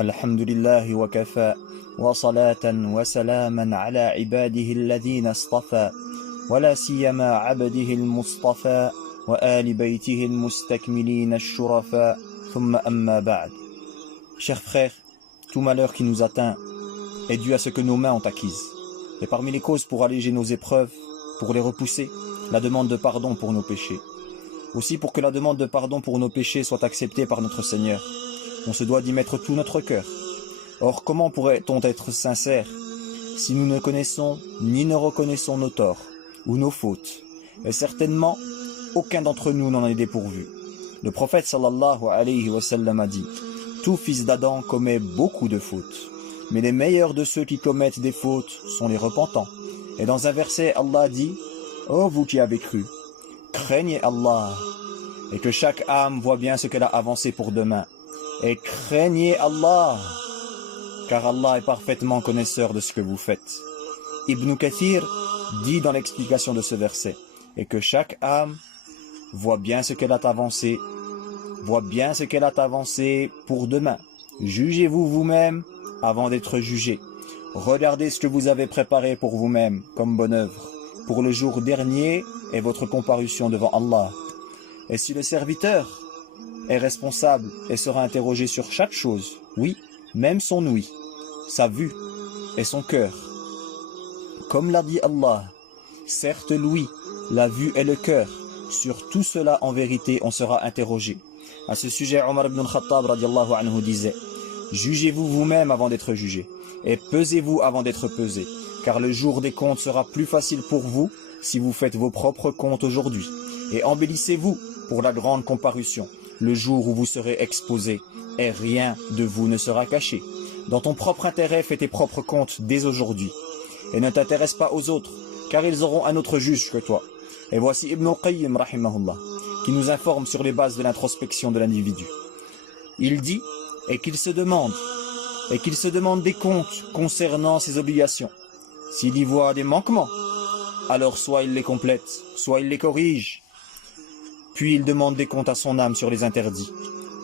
الحمد لله وكفى وصلاة وسلاما على عباده الذين اصطفى ولا سيما عبده المصطفى وآل بيته المستكملين الشرفاء ثم أما بعد. Chers frères, tout malheur qui nous atteint est dû à ce que nos mains ont acquise. Et parmi les causes pour alléger nos épreuves, pour les repousser, la demande de pardon pour nos péchés. Aussi pour que la demande de pardon pour nos péchés soit acceptée par notre Seigneur, on se doit d'y mettre tout notre cœur. Or, comment pourrait-on être sincère si nous ne connaissons ni ne reconnaissons nos torts ou nos fautes? Et certainement, aucun d'entre nous n'en est dépourvu. Le prophète sallallahu alayhi wa sallam a dit: tout fils d'Adam commet beaucoup de fautes, mais les meilleurs de ceux qui commettent des fautes sont les repentants. Et dans un verset, Allah dit: ô vous qui avez cru, craignez Allah, et que chaque âme voit bien ce qu'elle a avancé pour demain. Et craignez Allah, car Allah est parfaitement connaisseur de ce que vous faites. Ibn Kathir dit dans l'explication de ce verset: et que chaque âme voit bien ce qu'elle a avancé, pour demain. Jugez-vous vous-même avant d'être jugé. Regardez ce que vous avez préparé pour vous-même comme bonne œuvre, pour le jour dernier et votre comparution devant Allah. Et si le serviteur est responsable et sera interrogé sur chaque chose, oui, même son ouïe, sa vue et son cœur. Comme l'a dit Allah, certes l'ouïe, la vue et le cœur, sur tout cela en vérité on sera interrogé. À ce sujet, Omar ibn al-Khattab radiallahu anhu disait: jugez-vous vous-même avant d'être jugé, et pesez-vous avant d'être pesé, car le jour des comptes sera plus facile pour vous si vous faites vos propres comptes aujourd'hui. Et embellissez-vous pour la grande comparution, le jour où vous serez exposé, et rien de vous ne sera caché. Dans ton propre intérêt, fais tes propres comptes dès aujourd'hui, et ne t'intéresse pas aux autres, car ils auront un autre juge que toi. Et voici Ibn Qayyim rahimahullah, qui nous informe sur les bases de l'introspection de l'individu. Il dit, et qu'il se demande des comptes concernant ses obligations. S'il y voit des manquements, alors soit il les complète, soit il les corrige. Puis il demande des comptes à son âme sur les interdits.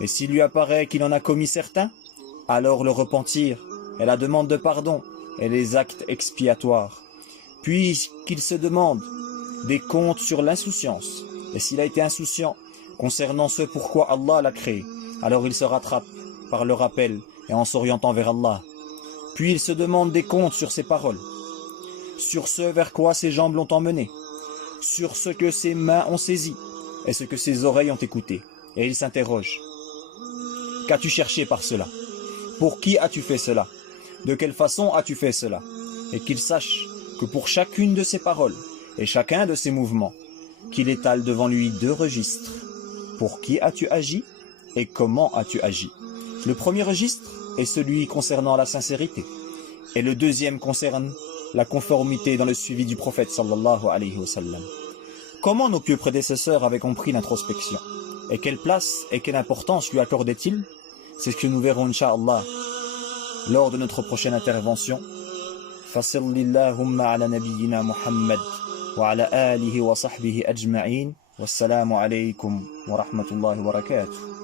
Et s'il lui apparaît qu'il en a commis certains, alors le repentir et la demande de pardon et les actes expiatoires. Puis qu'il se demande des comptes sur l'insouciance. Et s'il a été insouciant concernant ce pourquoi Allah l'a créé, alors il se rattrape par le rappel et en s'orientant vers Allah. Puis il se demande des comptes sur ses paroles, sur ce vers quoi ses jambes l'ont emmené, sur ce que ses mains ont saisi et ce que ses oreilles ont écouté. Et il s'interroge: qu'as-tu cherché par cela? Pour qui as-tu fait cela? De quelle façon as-tu fait cela? Et qu'il sache que pour chacune de ses paroles et chacun de ses mouvements, qu'il étale devant lui deux registres. Pour qui as-tu agi et comment as-tu agi? Le premier registre est celui concernant la sincérité, et le deuxième concerne la conformité dans le suivi du prophète sallallahu alayhi wa sallam. Comment nos pieux prédécesseurs avaient compris l'introspection? Et quelle place et quelle importance lui accordaient-ils? C'est ce que nous verrons, Inch'Allah, lors de notre prochaine intervention. Fasallillahumma ala nabiyyina Muhammad wa ala alihi wa sahbihi ajma'in. Wassalamu alaykum wa rahmatullahi wa barakatuh.